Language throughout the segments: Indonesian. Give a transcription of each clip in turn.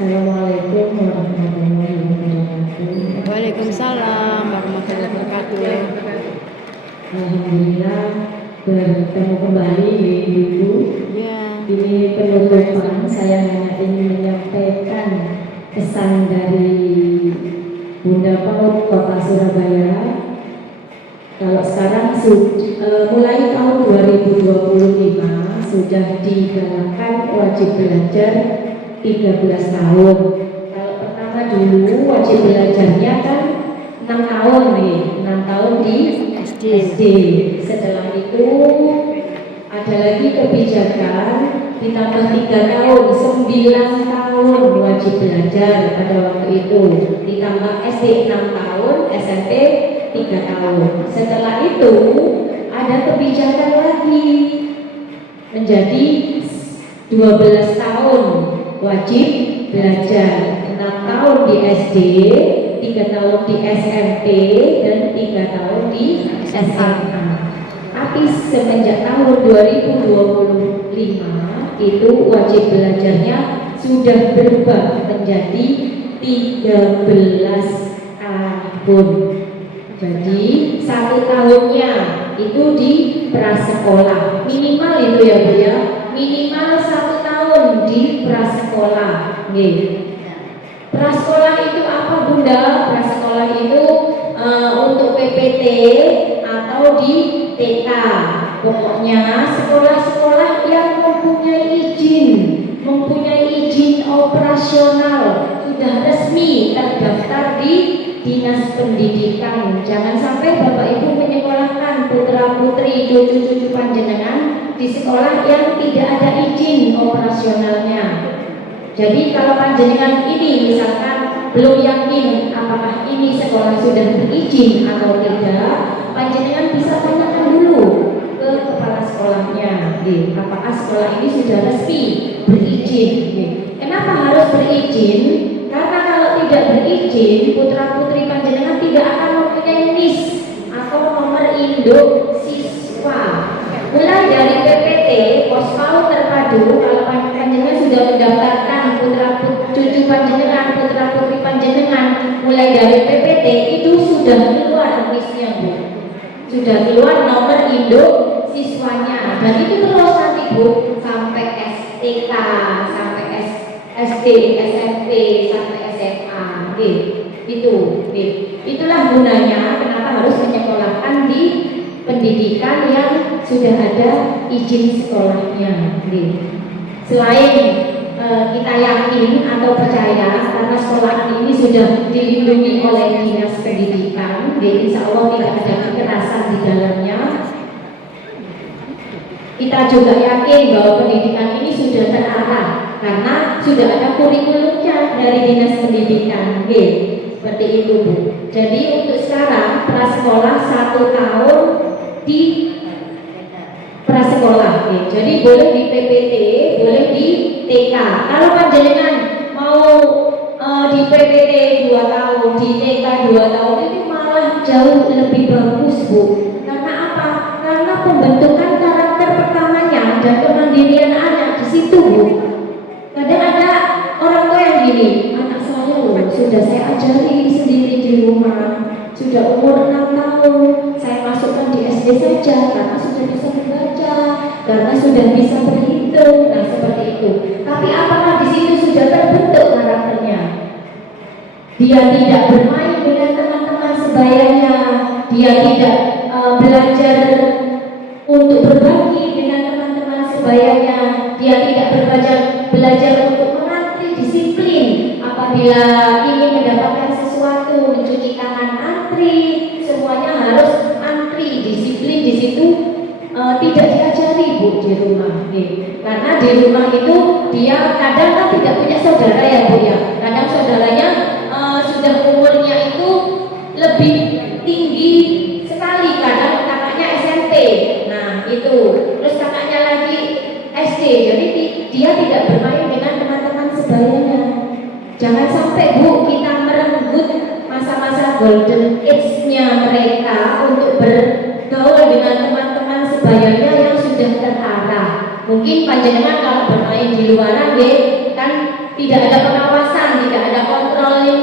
Assalamualaikum warahmatullahi wabarakatuh. Waalaikumsalam warahmatullahi wabarakatuh. Alhamdulillah bertemu kembali di Ibu. Ya. Ini penutupan, saya hanya ingin menyampaikan pesan dari Bunda PAUD Kota Surabaya. Kalau sekarang mulai tahun 2025 sudah digalakkan wajib belajar 13 tahun. Kalau pertama dulu wajib belajarnya kan 6 tahun nih, 6 tahun di SD. Setelah itu ada lagi kebijakan ditambah 3 tahun, 9 tahun wajib belajar pada waktu itu. Ditambah SD 6 tahun, SMP 3 tahun. Setelah itu ada kebijakan lagi menjadi 12 tahun wajib belajar, 6 tahun di SD, 3 tahun di SMP, dan 3 tahun di SMA. Tapi semenjak tahun 2025 itu wajib belajarnya sudah berubah menjadi 13 tahun. Jadi 1 tahunnya itu di prasekolah, minimal itu ya Bu ya, minimal 1 tahun di prasekolah. Prasekolah itu apa Bunda? Prasekolah itu untuk PPT atau di TK. Pokoknya sekolah-sekolah yang mempunyai izin operasional, sudah resmi terdaftar di Dinas Pendidikan. Jangan sampai Bapak Ibu menyekolahkan putra putri cucu-cucu panjenengan di sekolah yang tidak ada izin operasionalnya. Jadi kalau panjenengan ini misalkan belum yakin apakah ini sekolah sudah berizin atau tidak, panjenengan bisa tanyakan dulu ke kepala sekolahnya, apakah sekolah ini sudah resmi berizin. Kenapa harus berizin? Karena kalau tidak berizin, putra-putri panjenengan tidak akan mempunyai NIS atau nomor induk siswa. Mulai dari PPT, pospau terpadu, kalau panjenengan sudah mendaftarkan cucu panjenengan, putra-putri panjenengan, mulai dari PPT itu sudah keluar NIS-nya Bu, sudah keluar nomor induk siswanya, dan itu terus nanti Bu sampai STK, sampai SD, SMP, sampai SMA. Itulah gunanya kenapa harus menyekolahkan di pendidikan yang sudah ada izin sekolahnya. Selain kita yakin atau percaya karena sekolah ini sudah dilindungi oleh Dinas Pendidikan, insya Allah tidak ada kekerasan di dalamnya. Kita juga yakin bahwa pendidikan ini sudah terarah karena sudah ada kurikulumnya dari Dinas Pendidikan. Seperti itu Bu. Jadi untuk sekarang prasekolah 1 tahun di prasekolah. Jadi boleh di PPT, boleh di TK. Kalau panjenengan mau di PPT 2 tahun, di TK 2 tahun, itu malah jauh lebih bagus Bu. Karena apa? Karena pembentukan karakter pertamanya dan kemandirian anak di situ Bu. Kadang ada orang tua yang gini, anak saya loh sudah saya ajari sendiri di rumah, sudah umur 6 tahun, saya masukkan di SD saja karena sudah bisa membaca, karena sudah bisa berhitung. Nah seperti itu. Tapi apakah di situ sudah terbentuk karakternya? Dia tidak bermain dengan teman-teman sebayanya, dia tidak belajar untuk berbagi dengan teman-teman sebayanya, dia tidak belajar untuk mengantri disiplin. Apabila ingin mendapatkan sesuatu, mencuci tangan antri, semuanya harus antri, disiplin di situ tidak diajari Bu di rumah. Karena di rumah itu dia kadang kan tidak punya saudara ya Bu ya. Kadang saudaranya sudah umurnya itu lebih tinggi sekali, kadang kakaknya SMP. Nah itu, terus kakaknya lagi SD. Jadi dia tidak bermain dengan teman-teman sebayanya. Jangan sampai Bu kita merenggut masa-masa golden age-nya mereka untuk bergaul dengan teman-teman sebayanya yang sudah terarah. Mungkin panjenengan kalau bermain di luar kan tidak ada pengawasan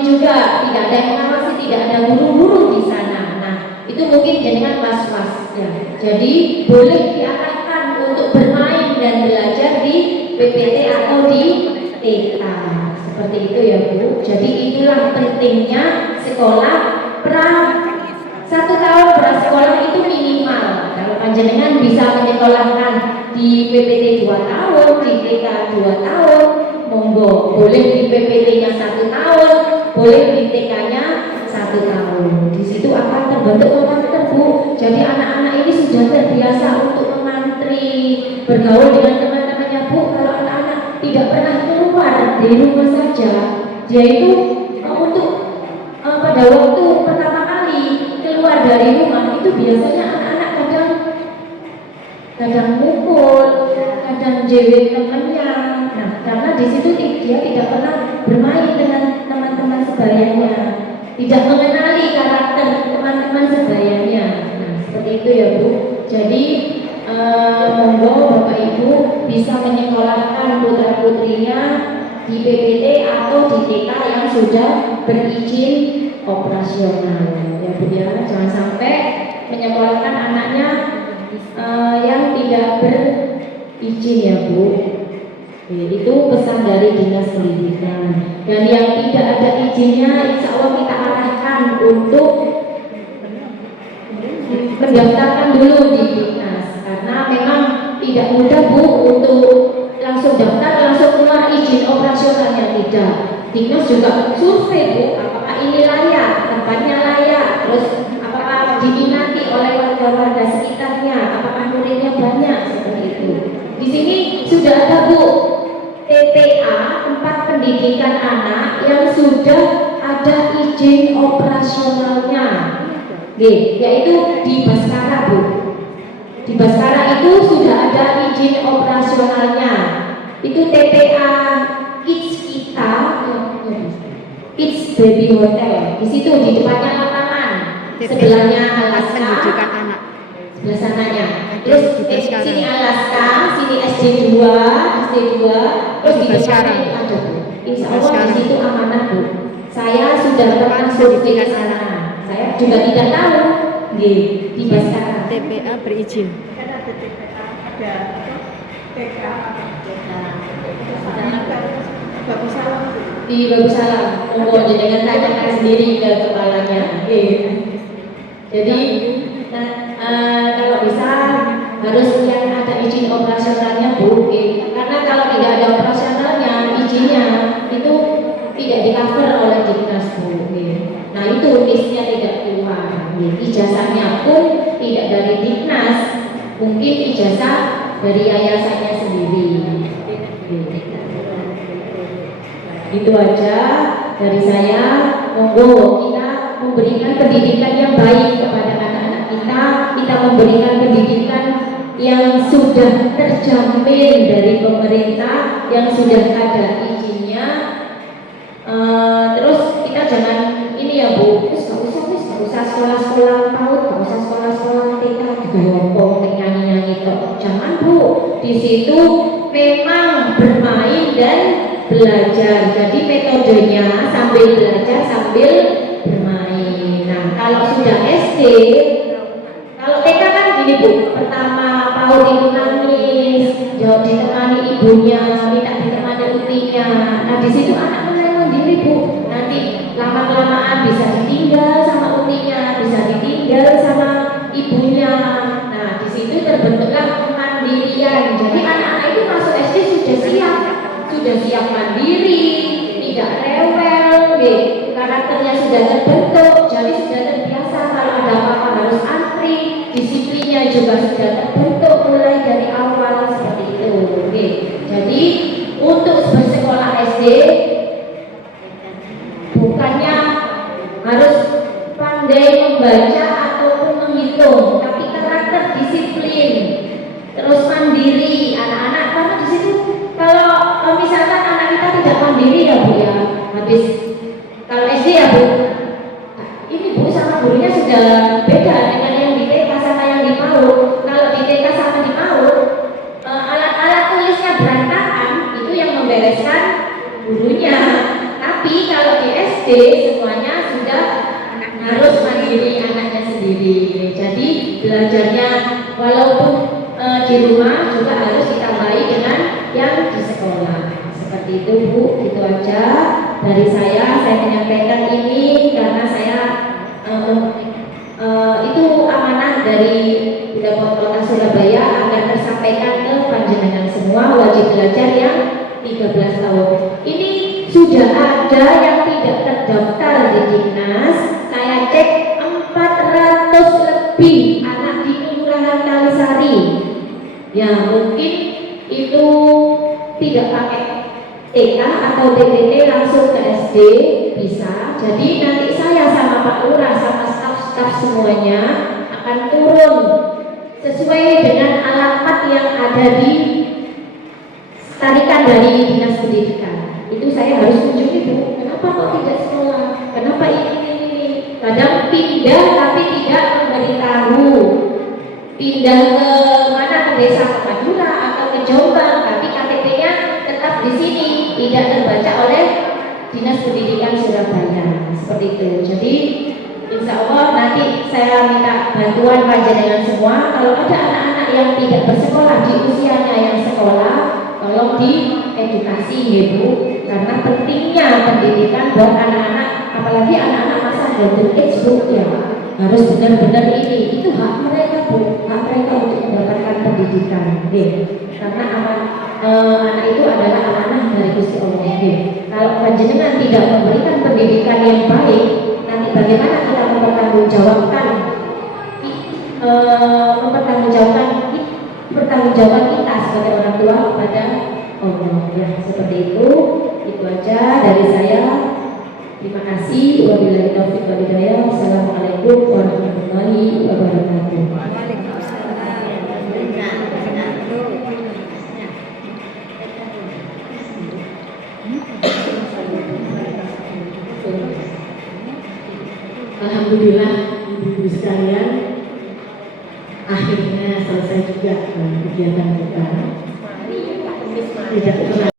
juga, tidak ada yang mengawasi, tidak ada guru-guru di sana. Nah, itu mungkin jenengan was-was ya. Jadi boleh diarahkan untuk bermain dan belajar di PPT atau di TK. Seperti itu ya Bu. Jadi itulah pentingnya sekolah pra 1 tahun prasekolah itu minimal. Kalau panjenengan bisa menyekolahkan di PPT 2 tahun, di TK 2 tahun, monggo. Boleh di PPT-nya 1 tahun, boleh di TK-nya 1 tahun. Di situ akan terbentuk karakter Bu. Jadi anak-anak ini sudah terbiasa untuk mengantri, bergaul dengan teman-temannya Bu. Kalau anak-anak tidak pernah keluar dari rumah saja, dia itu untuk pada waktu pertama kali keluar dari rumah itu biasanya anak-anak kadang mukul, kadang jewek temannya. Nah, karena di situ dia tidak pernah bermain dengan teman-teman sebayanya, tidak mengenali karakter teman-teman sebayanya. Nah, seperti itu ya Bu. Jadi monggo Bapak Ibu bisa menyekolahkan putra putrinya di PPT atau di TK yang sudah berizin operasional ya Bu ya. Jangan sampai menyekolahkan anaknya yang tidak berizin ya Bu. Itu pesan dari Dinas Pendidikan. Dan yang tidak ada izinnya insya Allah kita arahkan untuk mendaftarkan dulu di Dinas, karena memang tidak mudah Bu untuk langsung daftar langsung keluar izin operasionalnya. Tidak, Dinas juga survei Bu, apakah ini layak, tempatnya layak, terus apakah diminati oleh warga-warga sekitarnya, apakah muridnya banyak, seperti itu. Di sini sudah ada Bu TPA, tempat pendidikan anak yang sudah ada izin operasionalnya, yaitu di Baskara Bu. Di Baskara itu sudah ada izin operasionalnya. Itu TPA Kids kita, Kids Baby Hotel. Di situ di depannya lapangan, sebelahnya Alaska, pendidikan anak. sebelah sananya. Terus sini Alaska, sini SD2, terus di depannya ada Bu. Insya Allah di situ amanah Bu. Saya sudah pernah survei ke sana. Saya juga tidak tahu di Baskara. TPA berizin. Di Bagus Salam, monggo jenengan tanyakan sendiri ke kepalanya. Jadi kalau bisa harus yang ada izin operasionalnya Bu. Karena kalau tidak ada operasionalnya, izinnya itu tidak di-cover oleh Dinas Bu. Nah itu listnya tidak keluar. Ijazahnya pun tidak dari Dinas, mungkin ijazah dari yayasannya sendiri. Itu aja dari saya. Monggo kita memberikan pendidikan yang baik kepada anak-anak kita. Kita memberikan pendidikan yang sudah terjamin dari pemerintah, yang sudah ada izinnya. Terus kita jangan ini ya Bu, nggak usah sekolah-sekolah PAUD, nggak usah sekolah-sekolah TK digompong nyanyi-nyanyi kok. Jangan Bu, di situ memang bermain dan belajar. Jadi metodenya sambil belajar sambil bermain. Nah kalau sudah SD, kalau TK kan gini Bu, pertama PAUD itu nangis, jauh ditemani ibunya, minta ditemani utinya. Nah di situ anak mulai mandiri Bu. Nanti lama-kelamaan bisa ditinggal sama utinya, bisa ditinggal sama ibunya. Nah di situ terbentuklah kemandirian. Jadi anak-anak itu masuk SD sudah siap mandiri, tidak rewel, karakternya sudah terbentuk, jadi sudah terbiasa kalau ada apa-apa harus antri, disiplinnya juga sudah terbentuk mulai dari awal seperti itu. Jadi untuk bersekolah SD bukannya harus pandai membaca ataupun menghitung, tapi karakter disiplin, terus mandiri anak-anak. Karena di situ kalau misalkan anak kita tidak mandiri ya Bu ya, habis kalau SD ya Bu, ini Bu sama gurunya sudah beda dengan yang di TK sama yang di PAUD. Kalau di TK sama di PAUD alat-alat tulisnya berantakan, itu yang membereskan gurunya. Tapi kalau di SD tahun. Ini sudah ada yang tidak terdaftar di dinas. Saya cek 400 lebih anak di Kelurahan Kalisari. Ya mungkin itu tidak pakai TK atau TTT langsung ke SD bisa. Jadi nanti saya sama Pak Lurah sama staf-staf semuanya akan turun sesuai dengan alamat yang ada di tarikan dari dinas pendidikan. Itu saya harus kunjungi, Bu. Kenapa kok tidak sekolah? Kenapa ini? Kadang pindah tapi tidak memberitahu. Pindah ke mana, ke desa ke Madura atau ke Jombang, tapi KTP-nya tetap di sini, tidak terbaca oleh Dinas Pendidikan Surabaya. Seperti itu. Jadi insya Allah nanti saya minta bantuan panjenengan semua. Kalau ada anak-anak yang tidak bersekolah di usianya yang sekolah, tolong diedukasi ya Bu, karena pentingnya pendidikan buat anak-anak, apalagi anak-anak masa golden age Bu ya, harus benar-benar itu hak mereka Bu, hak mereka untuk mendapatkan pendidikan karena anak itu adalah amanah dari Gusti Allah. Kalau panjenengan tidak memberikan pendidikan yang baik, nanti bagaimana kita mempertanggungjawabkan pertanggungjawaban kita sebagai orang tua kepada Allah. Ya, seperti itu. Itu aja dari saya. Terima kasih. Wabillahi taufiq wal hidayah. Wassalamualaikum warahmatullahi wabarakatuh. Alhamdulillah ibu-ibu sekalian, akhirnya selesai juga kegiatan kita. Tidak pernah.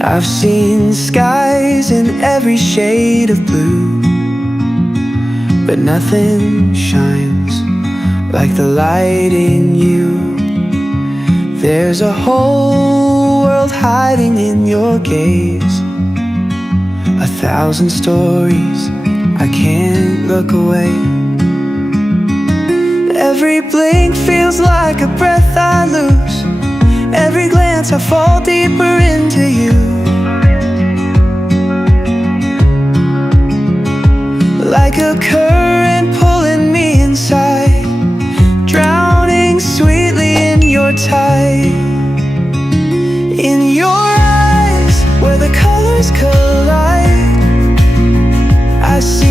I've seen skies in every shade of blue, but nothing shines like the light in you. There's a whole world hiding in your gaze, 1,000 stories, I can't look away. Every blink feels like a breath I lose, every glance I fall deeper into you. Like a current pulling me inside, drowning sweetly in your tide. In your eyes, where the colors collide, I see